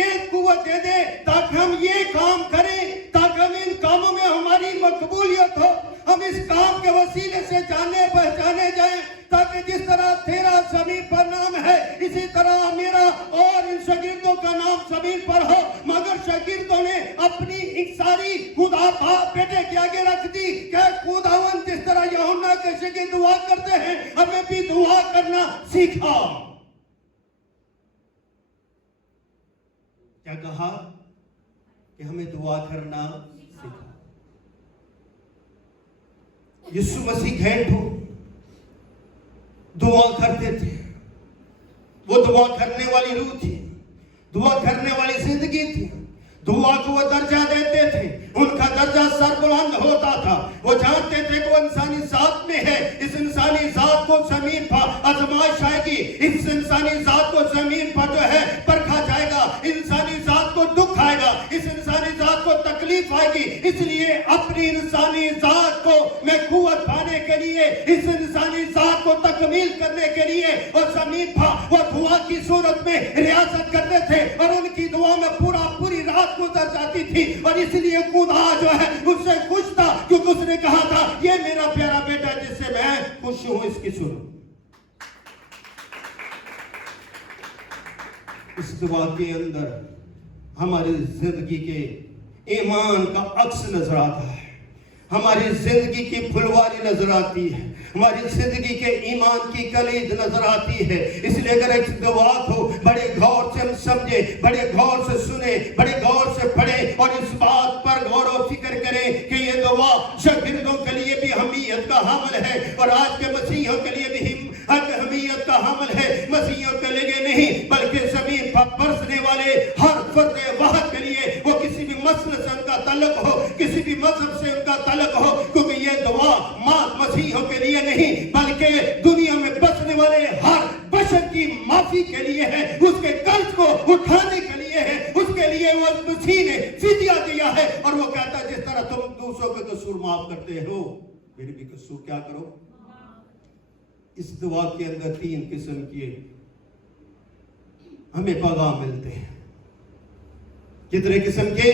یہ قوت دے دے تاکہ ہم یہ کام کریں، تاکہ ہم ان کاموں میں ہماری مقبولیت ہو، ہم اس کام کے وسیلے سے جانے پہچانے جائیں، تاکہ جس طرح تیرا زمین پر نام ہے اسی طرح میرا اور ان شاگردوں کا نام زمین پر ہو۔ مگر شاگردوں نے اپنی انکساری خدا باپ بیٹے کے آگے رکھ دی کہ خداوند جس طرح یوحنا کے شاگرد دعا کرتے ہیں ہمیں بھی دعا کرنا سیکھا۔ کیا کہا؟ کہ ہمیں دعا کرنا سیکھا۔ یسوع مسیح گھنٹوں دعا کرتے تھے، وہ دعا کرنے والی روح تھی، دعا کرنے والی زندگی تھی، دعا کو وہ درجہ دیتے تھے، ان کا درجہ سربلند ہوتا تھا، وہ جانتے تھے کہ وہ انسانی ذات میں ہے، اس انسانی ذات کو زمین پر آزمائش آئے گی، اس انسانی ذات کو زمین پر جو ہے پرکھا جائے گا، انسانی ذات کو دکھ آئے گا، اس انسانی ذات کو تکلیف آئے گی، اس لیے اپنی انسانی ذات کو میں قوت پانے کے لیے، اس انسانی ذات کو تکمیل کرنے کے لیے اور زمین پر وہ دعا کی صورت میں ریاضت کرتے تھے، اور ان کی دعا میں پوری رات گزر جاتی تھی، اور اس لیے خدا جو ہے اس سے خوش تھا، کیونکہ اس نے کہا تھا یہ میرا پیارا بیٹا جس سے میں خوش ہوں، اس کی سنو۔ اس دعا کے اندر ہماری زندگی کے ایمان کا عکس نظر آتا ہے، ہماری زندگی کی پھلواری نظر آتی ہے، ہماری زندگی کے ایمان کی کلید نظر آتی ہے۔ اس لیے اگر ایک دعا کو بڑے غور سے ہم سمجھیں، بڑے غور سے سنیں، بڑے غور سے پڑھیں اور اس بات پر غور و فکر کریں کہ یہ دعا شاگردوں کے لیے بھی اہمیت کا حامل ہے، اور آج کے مسیحیوں کے لیے بھی اہمیت کا حامل ہے۔ مسیحیوں کے لیے نہیں بلکہ زمین پر برسنے والے ہر فرد واحد کے لیے، وہ کسی بھی مسلک سے ان کا تعلق ہو، کسی بھی مذہب سے ان کا تعلق ہو، کیونکہ یہ دعا مسیحیوں کے لیے نہیں بلکہ دنیا میں بسنے والے ہر بشر کی معافی کے لیے ہے، اس کے قرض کو اٹھانے کے لیے ہے، اس کے لیے وہ مسیح نے فدیہ دیا ہے، اور وہ کہتا ہے جس طرح تم دوسروں کے قصور معاف کرتے ہو میرے بھی قصور کیا کرو۔ اس دعا کے اندر 3 قسم کے ہمیں پیغام ملتے ہیں۔ کتنے قسم کے؟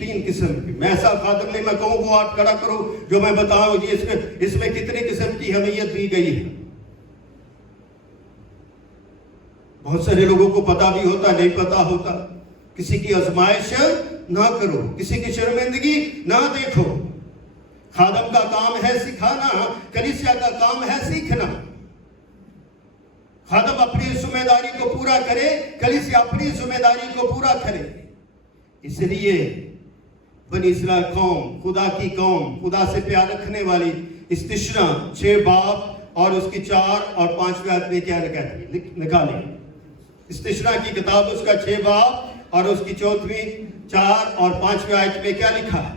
3 قسم کی۔ میں ایسا خادم نہیں میں کہوں وہ ہاتھ کھڑا کرو جو میں بتاؤں جی اس میں کتنے قسم کی اہمیت دی گئی ہے۔ بہت سارے لوگوں کو پتا بھی ہوتا، نہیں پتا ہوتا۔ کسی کی آزمائش نہ کرو، کسی کی شرمندگی نہ دیکھو۔ خادم کا کام ہے سکھانا، کلیسیا کا کام ہے سیکھنا۔ خادم اپنی ذمہ داری کو پورا کرے، کلیسیا اپنی ذمہ داری کو پورا کرے۔ اس لیے بنی اسرائیل قوم، خدا کی قوم، خدا سے پیار رکھنے والی استشنا 6 باب اور اس کی 4 اور 5ویں آیت میں کیا نکالیں؟ استشنا کی کتاب اس کا 6 باب اور اس کی 4 اور 5ویں آیت میں کیا لکھا ہے؟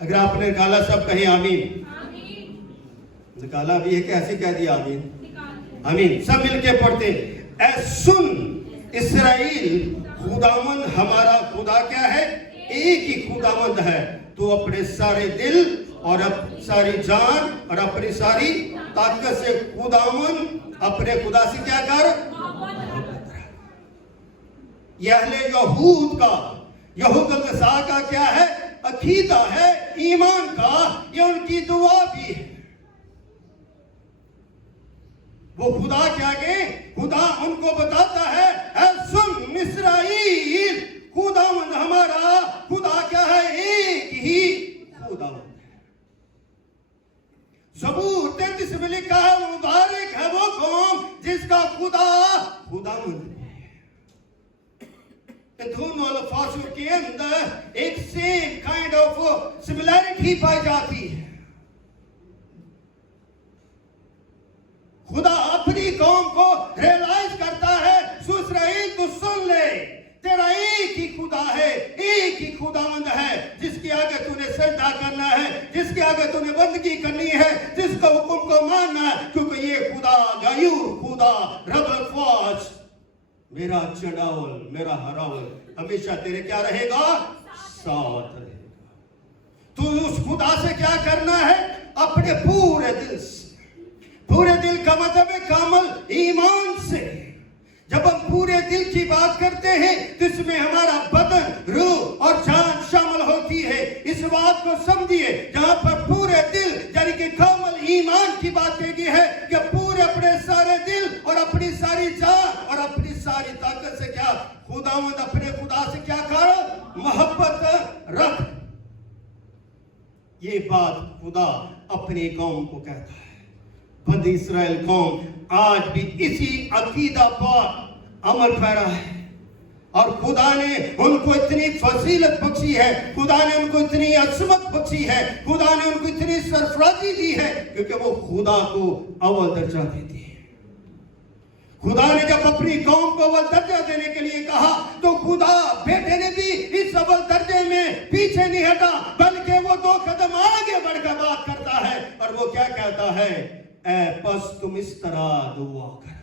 اگر آپ نے نکالا سب کہیں آمین۔ نکالا بھی ہے کہ ایسے کہہ دیا آمین؟ آمین۔ سب مل کے پڑھتے ہیں۔ اے سن اسرائیل، خداوند ہمارا خدا کیا ہے؟ ایک ہی خداوند ہے، تو اپنے سارے دل اور ساری جان اور اپنی ساری طاقت سے خداوند اپنے خدا سے کیا کر؟ یہ اہل یہود النصارہ کا کیا ہے؟ عقیدہ ہے، ایمان کا، یہ ان کی دعا بھی ہے۔ وہ خدا کیا گئے؟ خدا ان کو بتاتا ہے اے سن اسرائیل، خداوند ہمارا خدا کیا ہے؟ ایک ہی خداوند ہے۔ زبور 33 میں لکھا ہے مبارک ہے وہ قوم جس کا خدا خداوند ہے۔ دونوں الفاظوں کے اندر ایک سیم کائنڈ آف سملیرٹی پائی جاتی ہے۔ خدا اپنی قوم کو ریلائز کرتا ہے، سو اسرائیل تو سن لے، تیرا ایک ہی خدا ہے، ایک ہی خداوند ہے، جس کے آگے تو نے سجدہ کرنا ہے، جس کے آگے تو نے بندگی کرنی ہے، جس کا حکم کو ماننا ہے، کیونکہ یہ خدا غیور خدا رب الفواج، میرا چڑاول، میرا ہراول ہمیشہ تیرے کیا رہے گا؟ ساتھ رہے گا۔ تو اس خدا سے کیا کرنا ہے؟ اپنے پورے دل سے، پورے دل کا مطلب ہے کامل ایمان سے۔ جب ہم پورے بات کرتے ہیں جس میں ہمارا بدن، روح اور جان شامل ہوتی ہے. اس بات کو سمجھیے جہاں پر پورے دل یعنی کہ کامل ایمان کی بات کہی گئی ہے کہ پورے اپنے سارے دل اور اپنی ساری جان اور اپنی ساری طاقت سے کیا خداوند اپنے خدا سے کیا کر محبت رکھ. یہ بات خدا اپنی قوم کو کہتا ہے. بنی اسرائیل قوم آج بھی اسی عقیدہ پر عمل پیرا ہے اور خدا نے ان کو اتنی فضیلت بخشی ہے, خدا نے ان کو اتنی عظمت بخشی ہے, خدا نے ان کو اتنی سرفرازی دی ہے کیونکہ وہ خدا کو اول درجہ دیتی ہے. خدا نے جب اپنی قوم کو اول درجہ دینے کے لیے کہا تو خدا بیٹے نے بھی اس اول درجے میں پیچھے نہیں ہٹا بلکہ وہ 2 قدم آگے بڑھ کر بات کرتا ہے اور وہ کیا کہتا ہے, اے پس تم اس طرح دعا کر.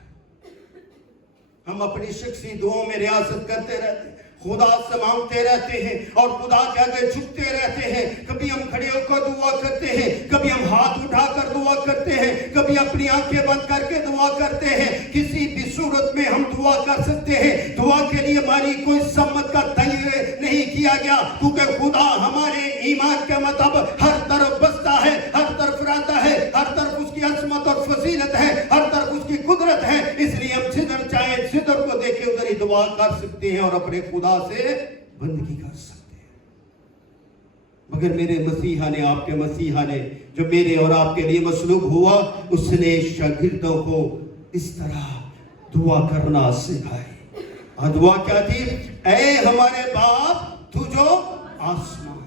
ہم اپنی شخصی دعاؤں میں ریاست کرتے رہتے ہیں, خدا سے مانگتے رہتے ہیں اور خدا کے آگے جھکتے رہتے ہیں. کبھی ہم کھڑے ہو کر دعا کرتے ہیں, کبھی ہم ہاتھ اٹھا کر دعا کرتے ہیں, کبھی اپنی آنکھیں بند کر کے دعا کرتے ہیں. کسی بھی صورت میں ہم دعا کر سکتے ہیں. دعا کے لیے ہماری کوئی سمت کا تغیر نہیں کیا گیا کیونکہ خدا ہمارے ایمان کے مطابق ہر طرف بستا ہے, ہر طرف رہتا ہے, ہر طرف اس کی عظمت اور فضیلت ہے, ہر طرف اس کی قدرت ہے. اس لیے ہم جدھر چاہیں جدھر کو دیکھے ادھر ہی دعا کر سکتے ہیں اور اپنے خدا سے بندگی کر سکتے ہیں. مگر میرے مسیحا نے, آپ کے مسیحا نے جو میرے اور آپ کے لیے مصلوب ہوا, اس نے شاگردوں کو اس طرح دعا کرنا سکھائی. اور دعا کیا تھی, اے ہمارے باپ تو جو آسمان پر.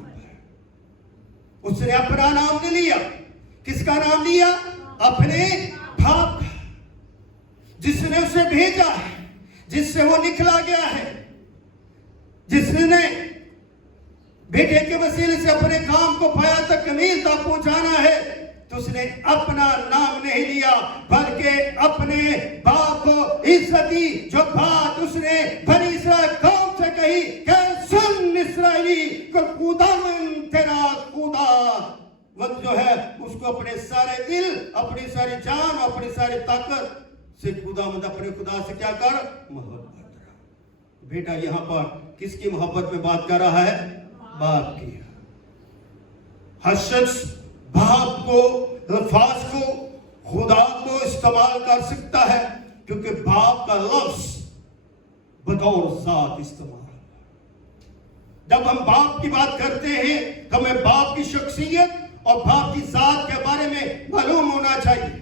اس نے اپنا نام نہیں لیا. کس کا نام لیا؟ اپنے باپ کا, جس نے اسے بھیجا ہے, جس سے وہ نکلا گیا ہے, جس نے بیٹے کے وسیلے سے اپنے کام کو پایا تکمیل تک پہنچانا ہے. تو اس نے اپنا نام نہیں لیا بلکہ اپنے باپ کو عزت دی. جو بات اس نے بنی اسرائیل قوم سے کہی کہ سن اسرائیلی کہ خداوند تیرا خداوند جو ہے اس کو اپنے سارے دل, اپنی ساری جان اور اپنی ساری طاقت سے خداوند اپنے خدا سے کیا کر محبت کر. بیٹا یہاں پر کس کی محبت میں بات کر رہا ہے؟ باپ کی. ہر شخص باپ کو, الفاظ کو, خدا کو استعمال کر سکتا ہے کیونکہ باپ کا لفظ بطور ذات استعمال ہے. جب ہم باپ کی بات کرتے ہیں تو ہمیں باپ کی شخصیت اور باپ کی ذات کے بارے میں معلوم ہونا چاہیے.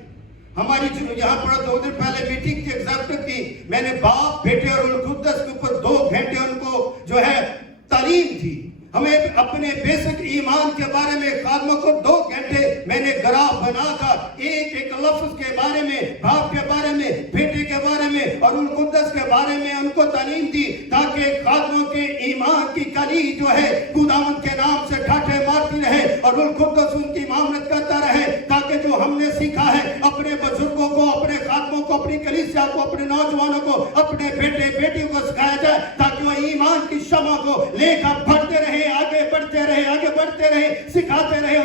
ہماری یہاں پر 2 دن پہلے میٹنگ کی ایگزیکٹو کی, میں نے باپ, بیٹے اور روح القدس کے اوپر 2 گھنٹے ان کو جو ہے تعلیم دی. ہمیں اپنے بیسک ایمان کے بارے میں خادموں کو 2 گھنٹے میں نے گراف بنا کر ایک ایک لفظ کے بارے میں, باپ کے بارے میں, بیٹے کے بارے میں اور روح القدس کے بارے میں ان کو تعلیم دی تاکہ خادموں کے ایمان کی کلی جو ہے خداوند کے نام سے ڈھاٹے مارتی رہے اور روح القدس ان کی معاملت کرتا رہے, تاکہ جو ہم نے سیکھا ہے اپنے بزرگوں کو, اپنے خادموں کو, اپنی کلیسیا کو, اپنے نوجوانوں کو, اپنے بیٹے بیٹیوں کو سکھایا جائے تاکہ وہ ایمان کی شمع کو لے کر بڑھتے رہے, آگے بڑھتے رہے, آگے بڑھتے رہے, سکھاتے رہے.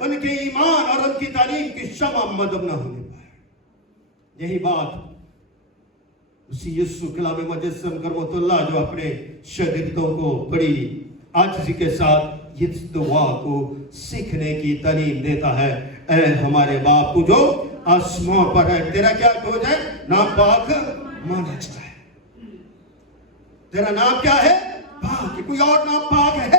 ان کے ایمان اور ان کی تعلیم کی شمع مدب نہ ہونے پائے. یہی بات اسی یسوع کلام مجسم کرمت اللہ جو اپنے شاگردوں کو بڑی عاجزی کے ساتھ اس دعا کو سیکھنے کی تعلیم دیتا ہے. اے ہمارے باپ تو جو آسمان پر ہے, تیرا کیا ہو جائے, نام پاک مانا جائے. تیرا نام کیا ہے؟ پاک. کوئی اور نام پاک ہے؟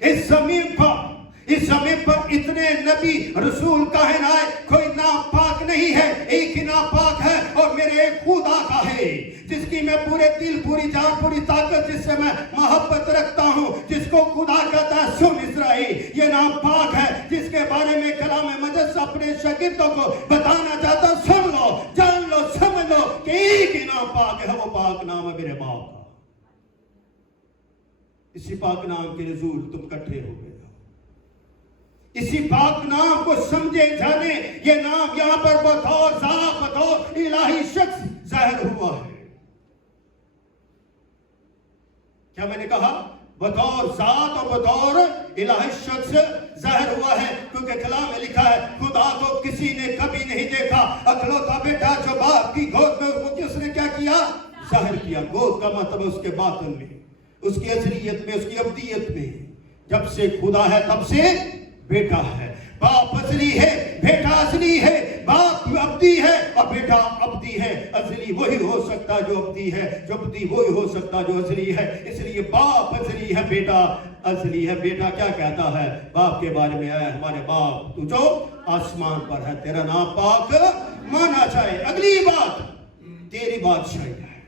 اس زمین پر اتنے نبی رسول کاہن آئے, کوئی نام پاک نہیں ہے. ایک ہی نام پاک ہے اور میرے خدا کا ہے جس کی میں پورے دل, پوری جان, پوری طاقت, جس سے میں محبت رکھتا ہوں, جس کو خدا کہتا ہے سن اسرائیل. یہ نام پاک ہے جس کے بارے میں کلام مجلس اپنے شاگردوں کو بتانا چاہتا. سن لو, جان لو, سمجھ لو کہ ایک ہی نام پاک ہے, وہ پاک نام ہے میرے باپ کا. اسی پاک نام کے نزول تم کٹھے ہو گئے. اسی پاک نام کو سمجھے جانے یہ نام یہاں پر بطور ذات, بطور الہی شخص ظاہر ہوا ہے. کیا میں نے کہا؟ بطور ذات اور بطور الہی شخص ظاہر ہوا ہے کیونکہ کلام میں لکھا ہے خدا کو کسی نے کبھی نہیں دیکھا, اکلوتا بیٹا جو باپ کی گود میں, وہ کس نے کیا کیا؟ ظاہر کیا. گود کا مطلب اس کے باطن میں, اس کی اصلیت میں, اس کی ابدیت میں. جب سے خدا ہے تب سے بیٹا ہے. باپ اصلی ہے, بیٹا اصلی ہے. باپ ابدی ہے اور بیٹا ابدی ہے. اصلی وہی ہو سکتا جو ابدی ہے, جو ابدی وہی ہو سکتا جو اصلی ہے. اس لیے باپ اصلی ہے, بیٹا اصلی ہے. بیٹا کیا کہتا ہے باپ کے بارے میں؟ ہے ہمارے باپ تو جو آسمان پر ہے, تیرا نام پاک مانا جائے. اگلی بات, تیری بادشاہی ہے.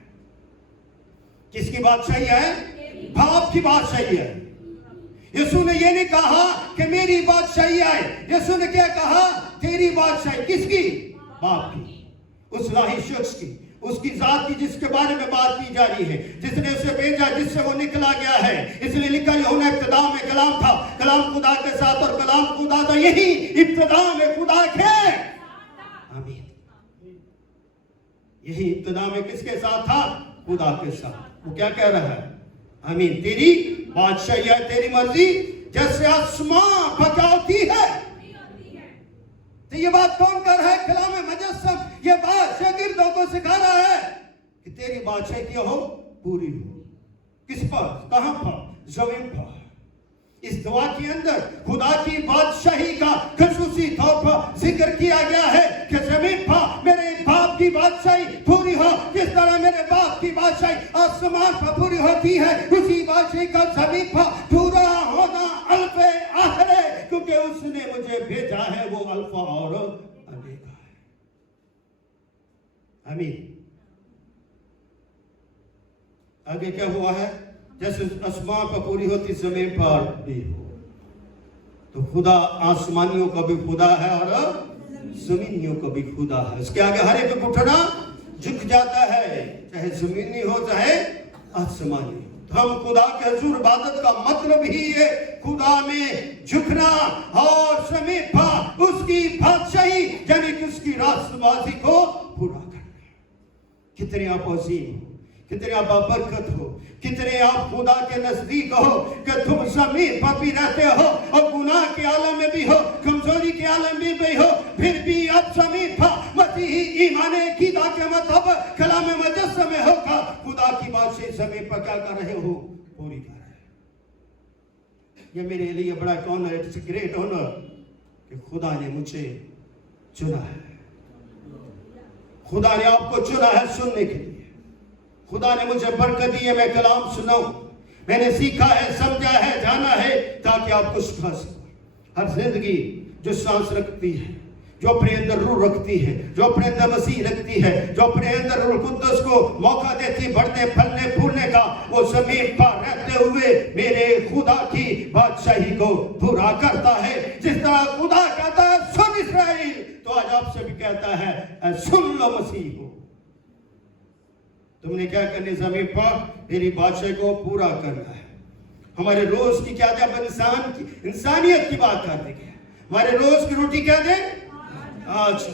کس کی بادشاہی ہے؟ باپ کی بادشاہی ہے. یسوع نے یہ نہیں کہا کہ میری بادشاہی آئے. یسوع نے کیا کہا؟ تیری بادشاہی. کس کی؟ باپ کی, اس الہی شخص کی, اس کی ذات کی جس کے بارے میں بات کی جا رہی ہے, جس نے اسے بھیجا, جس سے وہ نکلا گیا ہے. اس لیے لکھا یوحنا ابتدا میں کلام تھا, کلام خدا کے ساتھ اور کلام خدا تھا. یہی ابتدا میں خدا کے, آمین, یہی ابتدا میں کس کے ساتھ تھا؟ خدا کے ساتھ. وہ کیا کہہ رہا ہے؟ آمین. تیری بادشاہی ہے, تیری مرضی جیسے آسمان پکاتی ہے. تو یہ بات کون کر رہا ہے؟ کلام مجسم یہ بات شاگردوں کو سکھا رہا ہے کہ تیری بادشاہی کیا ہو؟ پوری ہو. کس پر؟ کہاں پر؟ زمین پر. اس دعا کے اندر خدا کی بادشاہی کا خصوصی طور پر ذکر کیا گیا ہے کہ زمین پر میرے باپ کی بادشاہی پوری ہو. جس طرح میرے باپ کی بادشاہی آسمان پر پوری ہوتی ہے, اسی بادشاہی کا زمین پر پورا ہونا الف آخر ہے, کیونکہ اس نے مجھے بھیجا ہے. وہ الفا اور اومیگا ہے. آمین. آگے کیا ہوا ہے؟ جیسے آسمان پر پوری ہوتی زمین پر بھی ہو. تو خدا آسمانیوں کا بھی خدا ہے اور زمینیوں کا بھی خدا ہے. اس کے آگے ہر ایک گھٹنا جھک جاتا ہے, چاہے زمینی ہو چاہے آسمانی ہو. تو ہم خدا کے حضور عبادت کا مطلب ہی ہے خدا میں جھکنا اور زمین پر اس کی بادشاہی یعنی کہ اس کی راست بازی کو پورا کرنا. کتنے آپ عظیم ہو, کتنے آپ برکت ہو, کتنے آپ خدا کے نزدیک ہو کہ تم زمین پر بھی رہتے ہو اور گناہ کے عالم میں بھی ہو, کمزوری کے عالم میں بھی ہو, پھر بھی اب زمین پر مسیحی ایمان عقیدہ کے مطلب کلام مجسم میں ہوگا. خدا کی بادشاہی زمین پر کیا کر رہے ہو؟ پوری کر رہے. یہ میرے لیے بڑا honour, it's a great honour کہ خدا نے مجھے چنا ہے. خدا نے آپ کو چنا ہے سننے کے لیے. خدا نے مجھے برکت دی ہے میں کلام سناؤں. میں نے سیکھا ہے, سمجھا ہے, جانا ہے تاکہ آپ کو سکھا سکوں. ہر زندگی جو سانس رکھتی ہے, جو اپنے اندر روح رکھتی ہے, جو اپنے اندر مسیح رکھتی ہے, جو اپنے اندر روح القدس کو موقع دیتی بڑھنے پھلنے پھولنے کا, وہ زمین پر رہتے ہوئے میرے خدا کی بادشاہی کو پورا کرتا ہے. جس طرح خدا کہتا ہے سن اسرائیل, تو آج آپ سے بھی کہتا ہے سن لو مسیح کو. تم نے کیا کرنی؟ زمین پر میری بادشاہی کو پورا کرنا ہے. ہمارے روز کی کیا دے؟ اب انسانیت کی بات کر دیں گے. ہمارے روز کی روٹی کیا دے؟ آج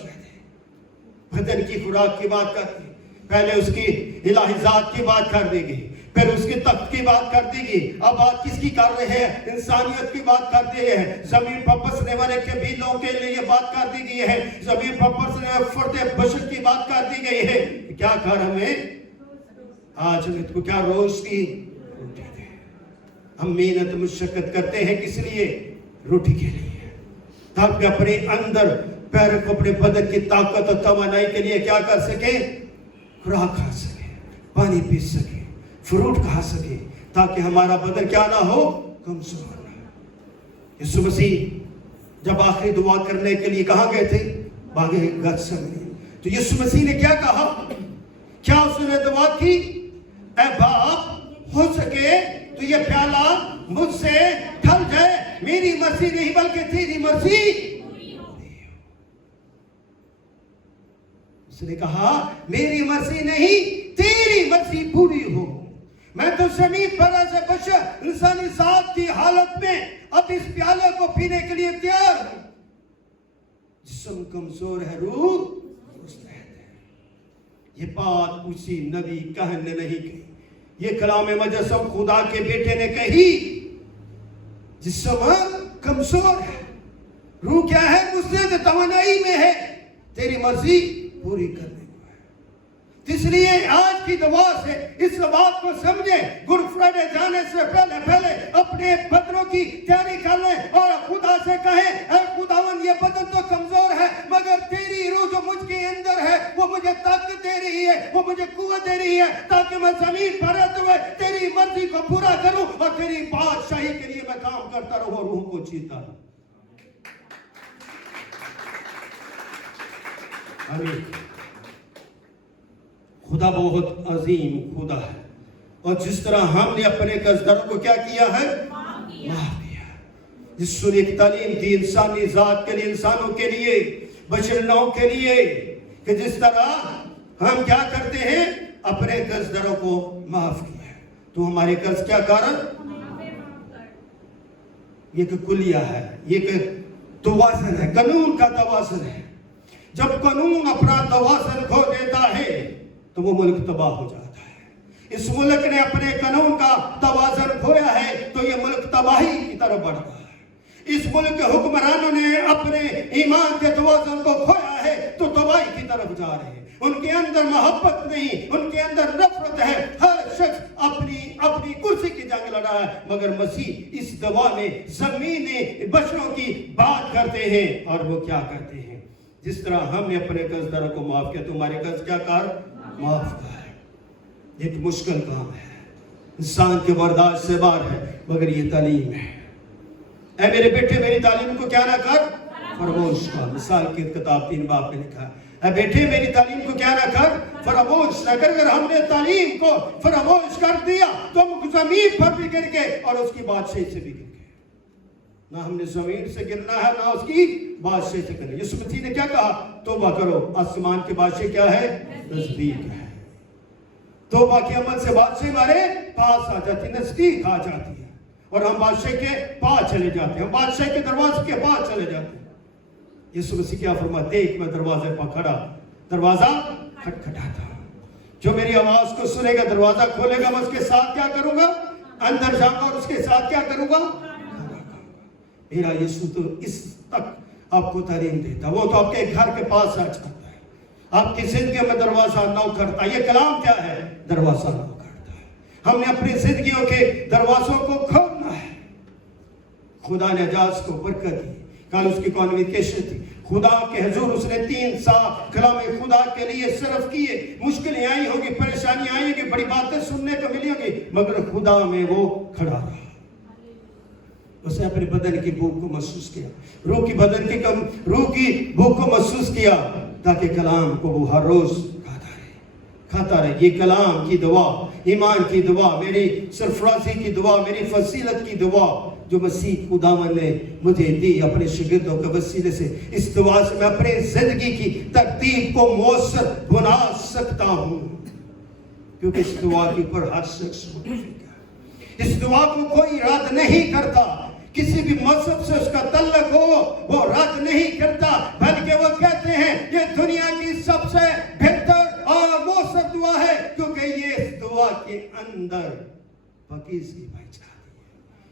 بدن کی خوراک کی بات کرتے ہیں. پہلے اس کی الہی ذات کی بات کر دی گئی, پھر اس کی تخت کی بات کر دی گئی. اب بات کس کی کر رہے ہیں؟ انسانیت کی بات کر دی ہے. زمین پر بسنے والے قبیلوں کے لیے بات کر دی گئی ہے. زمین پر بسنے والے فرد بشر کی بات کر دی گئی ہے. کیا کر ہمیں آج ہم کو کیا روز کی روٹی دے. ہم محنت مشقت کرتے ہیں کس لیے؟ روٹی کے لیے, تاکہ اپنے اندر پیر کو اپنے بدن کی طاقت اور توانائی کے لیے کیا کر سکے؟ خوراک کھا سکے, پانی پی سکے, فروٹ کھا سکے, تاکہ ہمارا بدن کیا نہ ہو؟ کمزور نہ ہو. یسوع مسیح جب آخری دعا کرنے کے لیے کہاں گئے تھے؟ باغ گتسمنی. تو یسوع مسیح نے کیا کہا؟ کیا اس نے دعا کی؟ اے باپ ہو سکے تو یہ پیالہ مجھ سے ڈھل جائے, میری مرضی نہیں بلکہ تیری مرضی. اس نے کہا میری مرضی نہیں تیری مرضی پوری ہو. میں تو زمین پر ایسے بشر انسانی ذات کی حالت میں اب اس پیالے کو پینے کے لیے تیار ہوں. جسم کمزور ہے, روح مستعد ہے. یہ بات اسی نبی کہن نے نہیں کہی, یہ کلام مجسم خدا کے بیٹے نے کہی. جسم کمزور ہے, روح کیا ہے؟ مستعد توانائی میں ہے, تیری مرضی پوری کرنے کو ہے. اس لیے آج کی دعا سے اس بات کو سمجھیں، گڈ فرائیڈے جانے سے پہلے اپنے بدنوں کی تیاری کر لیں اور خدا سے کہیں اے خداوند یہ بدن تو کمزور ہے مگر تیری روح جو مجھ کے اندر ہے وہ مجھے طاقت دے رہی ہے، وہ مجھے قوت دے رہی ہے تاکہ میں زمین پر رہتے ہوئے تیری مرضی کو پورا کروں اور تیری بادشاہی کے لیے میں کام کرتا رہوں اور روح کو جیتا رہوں۔ آمین۔ خدا بہت عظیم خدا ہے، اور جس طرح ہم نے اپنے قرضداروں کو کیا کیا ہے؟ معاف کیا۔ جس نے ایک تعلیم دی انسانی ذات کے لیے، انسانوں کے لیے، بشروں کے لیے، کہ جس طرح ہم کیا کرتے ہیں اپنے قرضداروں کو معاف کیا۔ تو ہمارے قرض کیا کر؟ یہ کہ کلیہ ہے، یہ کہ توازن ہے، قانون کا توازن ہے۔ جب قانون اپنا توازن کھو دیتا ہے تو وہ ملک تباہ ہو جاتا ہے۔ اس ملک نے اپنے قانون کا توازن کھویا ہے تو یہ ملک تباہی کی طرف بڑھتا ہے۔ اس ملک کے حکمرانوں نے اپنے ایمان کے توازن کو کھویا ہے تو تباہی کی طرف جا رہے ہیں۔ ان کے اندر محبت نہیں، ان کے اندر نفرت ہے، ہر شخص اپنی کرسی کی جنگ لڑا ہے، مگر مسیح اس دعا میں زمینی بشروں کی بات کرتے ہیں، اور وہ کیا کرتے ہیں؟ جس طرح ہم نے اپنے قرضداروں کو معاف کیا، تمہارے قرض کیا کر؟ معاف کر۔ ایک مشکل کام ہے، انسان کے برداشت سے باہر ہے، مگر یہ تعلیم ہے۔ اے میرے بیٹے میری تعلیم کو کیا نہ کر؟ فراموش کر۔ مثال کی کتاب 3 باب میں لکھا ہے، اے بیٹے میری تعلیم کو کیا نہ کر؟ فراموش نہ کر۔ اگر ہم نے تعلیم کو فراموش کر دیا تو ہم زمین پر بھی گر گئے اور اس کی بادشاہی سے بھی گر گئے۔ نہ ہم نے زمین سے گرنا ہے، نہ اس کی بادشاہی سے کرنا۔ یسوع مسیح نے کیا کہا؟ توبہ کرو، آسمان کی بادشاہی کیا ہے؟ نزدیک ہے۔ توبہ کے عمل سے بادشاہی ہمارے پاس آ جاتی، نزدیک آ جاتی ہے، اور ہم بادشاہ کے پاس چلے جاتے ہیں، ہم بادشاہ کے دروازے کے پاس چلے جاتے ہیں۔ یسوع مسیح کیا فرمایا؟ دیکھ میں دروازے پر کھڑا، دروازہ کھٹکھٹاتا ہوں، جو میری آواز کو سنے گا، دروازہ کھولے گا، میں اس کے ساتھ کیا کروں گا؟ اندر جاؤں گا اور اس کے ساتھ کیا کروں گا؟ میرا یسوع تو اس تک آپ کو تعلیم دیتا، وہ تو آپ کے گھر کے پاس آ جاتا ہے، آپ کی زندگی میں دروازہ نو کرتا ہے۔ یہ کلام کیا ہے؟ دروازہ نو کرتا ہے۔ ہم نے اپنی زندگیوں کے دروازوں کو کھولنا ہے۔ خدا نے اجاز کو برکت دی، کل اس کی کانویکیشن تھی، خدا کے حضور اس نے 3 سال کلام خدا کے لیے صرف کیے۔ مشکلیں آئی ہوگی، پریشانیاں آئی ہوگی، بڑی باتیں سننے کو ملی ہوگی، مگر خدا میں وہ کھڑا رہا۔ اس نے اپنے بدن کی بھوک کو محسوس کیا، روح کی بھوک کو محسوس کیا، تاکہ کلام کو وہ ہر روز کھاتا رہے۔ یہ کلام کی دعا، ایمان کی دعا، میری سرفرازی کی دعا، میری فضیلت کی دعا جو مسیح خداوند نے مجھے دی اپنے شاگردوں کے وسیلے سے، اس دعا سے میں اپنے زندگی کی ترتیب کو مؤثر بنا سکتا ہوں، کیونکہ اس دعا کے اوپر ہر شخص متفق ہے۔ اس دعا کو کوئی رد نہیں کرتا، کسی بھی مذہب سے اس کا تعلق ہو وہ رد نہیں کرتا، بلکہ وہ کہتے ہیں یہ دنیا کی سب سے بہتر اور مؤثر دعا ہے، کیونکہ یہ اس دعا کے اندر پاکیزگی پائی جاتی ہے،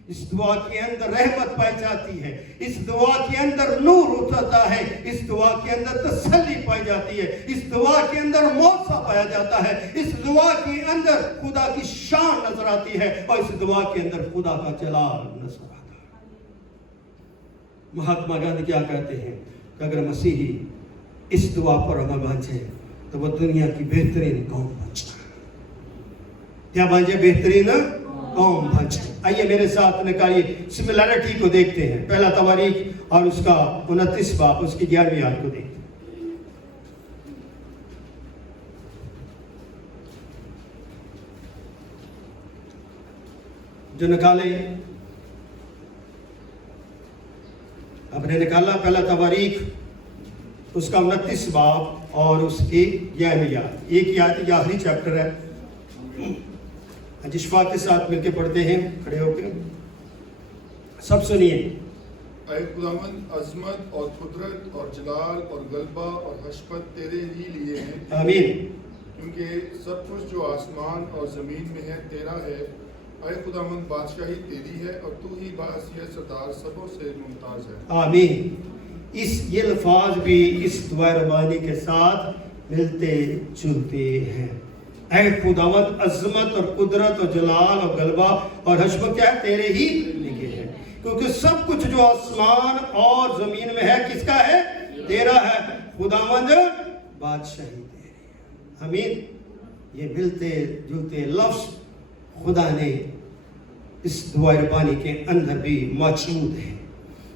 اس دعا کے اندر رحمت پائی جاتی ہے، اس دعا کے اندر نور اترتا ہے، اس دعا کے اندر تسلی پائی جاتی ہے، اس دعا کے اندر موسیقی پایا جاتا ہے، اس دعا کے اندر خدا کی شان نظر آتی ہے، اور اس دعا کے اندر خدا کا جلال نظر آتا ہے۔ مہاتما گاندھی کیا کہتے ہیں کہ اگر مسیحی اس دعا پر عمل بانچے تو وہ دنیا کی بہترین قوم بن جائے۔ کیا بن جائے؟ بہترین قوم بن جائے۔ آئیے میرے ساتھ نکالیے، سملیرٹی کو دیکھتے ہیں، پہلا تواریخ اور اس کا 29 باب، اس کی 11ویں آیت کو دیکھتے ہیں۔ جو نکالے آپ نے نکالا، پہلا تواریخ اس کا 29 باب اور اس کی 11ویں آیت، ایک ہی آیت، یہ آخری چیپٹر ہے۔ شفاعت کے ساتھ مل کے پڑھتے ہیں، کھڑے ہو کے سب سنیے۔ اے خداوند، عظمت اور قدرت اور جلال اور غلبہ اور حشمت تیرے ہی لیے ہیں۔ آمین۔ کیونکہ سب کچھ جو آسمان اور زمین میں ہے تیرا ہے۔ اے خداوند، بادشاہی تیری ہے اور تو ہی باحثیت ستار سبوں سے ممتاز ہے۔ آمین۔ یہ الفاظ بھی اس دعا ربانی کے ساتھ ملتے جلتے ہیں۔ اے خداوند، عظمت اور قدرت اور جلال اور غلبہ اور حشمت کیا ہے؟ تیرے ہی لکھے ہیں، کیونکہ سب کچھ جو آسمان اور زمین میں ہے کس کا ہے؟ تیرا ہے۔ خداوند بادشاہی تیری ہے۔ آمین۔ یہ ملتے جلتے لفظ خدا نے اس دعائے ربانی کے اندر بھی موجود ہے۔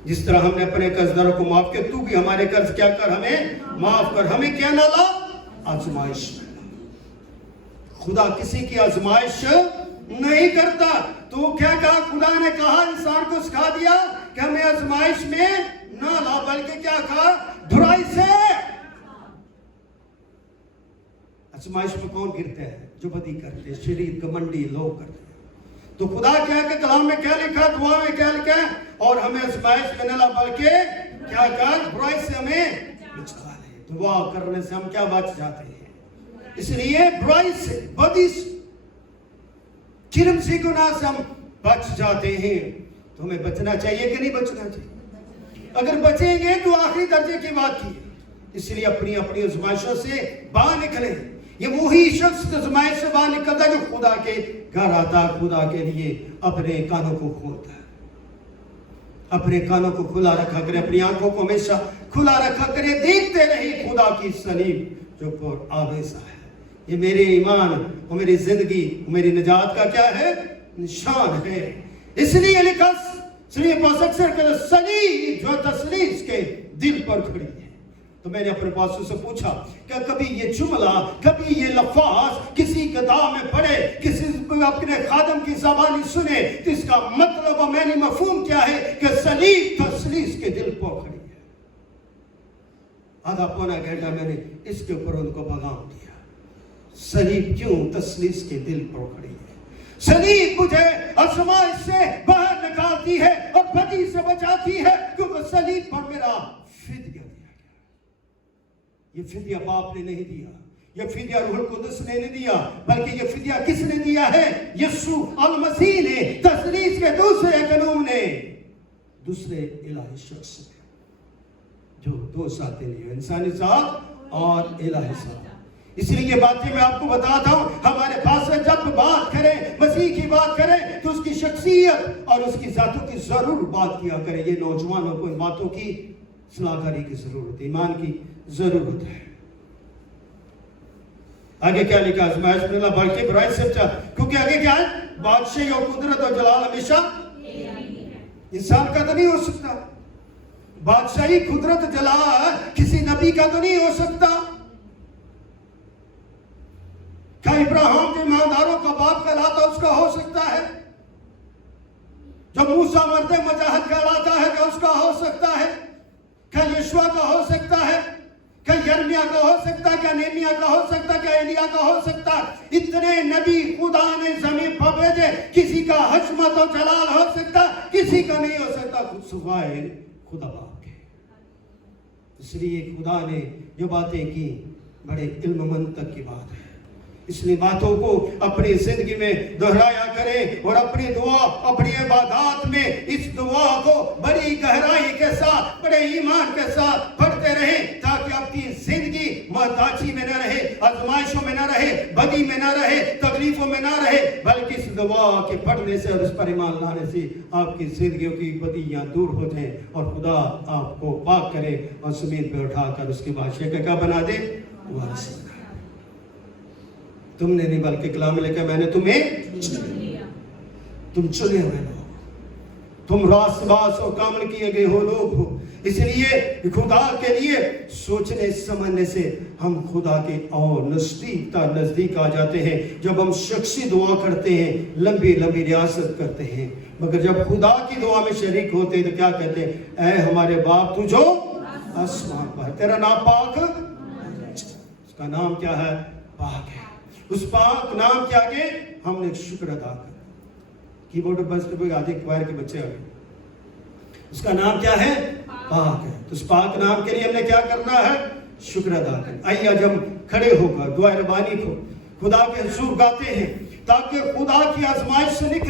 جس طرح ہم نے اپنے قرضداروں کو معاف کیا، تو بھی ہمارے قرض کیا کر، ہمیں معاف کر، ہمیں کیا نہ لا، آزمائش میں لا۔ خدا کسی کی آزمائش نہیں کرتا۔ تو کیا کہا؟ خدا نے کہا، انسان کو سکھا دیا کہ ہمیں آزمائش میں نہ لا، بلکہ کیا کہا؟ برائی سے۔ آزمائش میں کون گرتے ہیں؟ جو بدی کرتے، شریر گھمنڈی لوگ کرتے ہیں۔ تو خدا کیا کہ کلام میں کیا لکھا، دعا میں کیا لکھا ہے؟ اور ہمیں آزمائش میں نہ لا، بلکہ کیا کر، برائی سے ہمیں بچا لے۔ دعا کرنے سے ہم کیا بچ جاتے ہیں؟ اس لیے برائی سے، بدی سے، جرم سے، گناہ سے ہم بچ جاتے ہیں۔ تو ہمیں بچنا چاہیے کہ نہیں بچنا چاہیے؟ اگر بچیں گے تو آخری درجے کی بات کی۔ اس لیے اپنی اپنی آزمائشوں سے باہر نکلیں۔ یہ وہی شخص آزمائش سے باہر نکلتا ہے جو خدا کے گھر آتا، خدا کے لیے اپنے کانوں کو کھولتا ہے۔ اپنے کانوں کو کھلا رکھا کرے، اپنی آنکھوں کو ہمیشہ کھلا رکھا کرے، دیکھتے رہے خدا کی صلیب جو پر آویزہ ہے۔ یہ میرے ایمان اور میری زندگی اور میری نجات کا کیا ہے؟ نشان ہے۔ اس لیے لکھا صلیب پر صلیب جو تسلیس کے دل پر کھڑی ہے۔ تو میں نے اپنے پاسوں سے پوچھا کہ کبھی یہ جملہ، کبھی یہ لفظ کسی کتاب میں پڑھے، کسی اپنے خادم کی زبانی سنے تو اس کا مطلب اور معنی مفہوم کیا ہے کہ صلیب تسلیس کے دل پر کھڑی ہے۔ آدھا پونا گھنٹہ میں نے اس کے اوپر ان کو پیغام دیا، صلیب کیوں تسلیس کے دل پر کھڑی ہے۔ صلیب مجھے آزمائش سے باہر نکالتی ہے اور بدی سے بچاتی ہے، کیونکہ صلیب پر میرا فدیہ دیا گیا۔ یہ فدیہ باپ نے نہیں دیا، یہ فدیہ روح القدس نے نہیں دیا، بلکہ یہ فدیہ کس نے دیا ہے؟ یسوع المسیح نے، تسلیس کے دوسرے قانون نے، دوسرے الہی شخص نے، جو دو ذاتیں نہیں، انسانی ذات اور الہی ذات۔ اس لیے یہ باتیں میں آپ کو بتاتا ہوں، ہمارے پاس جب بات کریں، مسیح کی بات کریں تو اس کی شخصیت اور اس کی ذاتوں کی ضرور بات کیا کریں۔ یہ نوجوانوں کو ان باتوں کی صلاحکاری کی ضرورت ہے، ایمان کی ضرورت ہے۔ آگے کیا لکھا؟ آزمائش میں نہ لا، بلکہ برائی سے بچا، کیونکہ آگے کیا ہے؟ بادشاہی اور قدرت اور جلال ہمیشہ انسان کا تو نہیں ہو سکتا۔ بادشاہی، قدرت، جلال کسی نبی کا تو نہیں ہو سکتا۔ کیا ابراہیم کے ایمانداروں کا باپ کہلاتا اس کا ہو سکتا ہے؟ جب موسیٰ مرد مجاہد کہلاتا ہے کیا اس کا ہو سکتا ہے؟ کیا یشوع کا ہو سکتا ہے؟ کیا یرمیہ کا ہو سکتا ہے؟ کیا نہمیہ کا ہو سکتا ہے؟ کیا ایلیا کا ہو سکتا ہے؟ اتنے نبی خدا نے زمین پر بھیجے، کسی کا حشمت و جلال ہو سکتا، کسی کا نہیں ہو سکتا خود سوائے خدا باپ کے۔ اس لیے خدا نے جو باتیں کی بڑے علم منطق کی بات ہے، اس لیے باتوں کو اپنی زندگی میں دہرایا کریں اور اپنی دعا، اپنی عبادات میں اس دعا کو بڑی گہرائی کے ساتھ، بڑے ایمان کے ساتھ پڑھتے رہیں، تاکہ اپنی زندگی محتاجی میں نہ رہے، آزمائشوں میں نہ رہے، بدی میں نہ رہے، تکلیفوں میں نہ رہے، بلکہ اس دعا کے پڑھنے سے اور اس پر ایمان لانے سے آپ کی زندگیوں کی بدیاں دور ہو جائیں اور خدا آپ کو پاک کرے اور زمین پہ اٹھا کر اس کے بادشاہ کا کیا بنا دے؟ وارث۔ تم نے نہیں بلکہ کلام میں لکھا، میں نے تمہیں تم چنے ہوئے لوگ، تم راست باز اور کامل کیے گئے ہو لوگ ہو۔ اس لیے خدا کے لیے سوچنے سمجھنے سے ہم خدا کے اور نزدیک آ جاتے ہیں۔ جب ہم شخصی دعا کرتے ہیں، لمبی لمبی ریاست کرتے ہیں، مگر جب خدا کی دعا میں شریک ہوتے ہیں تو کیا کہتے ہیں؟ اے ہمارے باپ تو جو آسمان پر، تیرا نام پاک، اس کا نام کیا ہے؟ پاک ہے۔ اس پاک نام کے آگے ہم نے شکر ادا کر، کی بورڈ بس پہ آدھے کوائر کے بچے آگے، اس کا نام کیا ہے؟ پاک ہے۔ تو اس پاک نام کے لیے ہم نے کیا کرنا ہے؟ شکر ادا کر۔ آئیے آج ہم کھڑے ہو کر دعائے ربانی کو خدا کے حضور گاتے ہیں، تاکہ خدا کی آزمائش سے نکل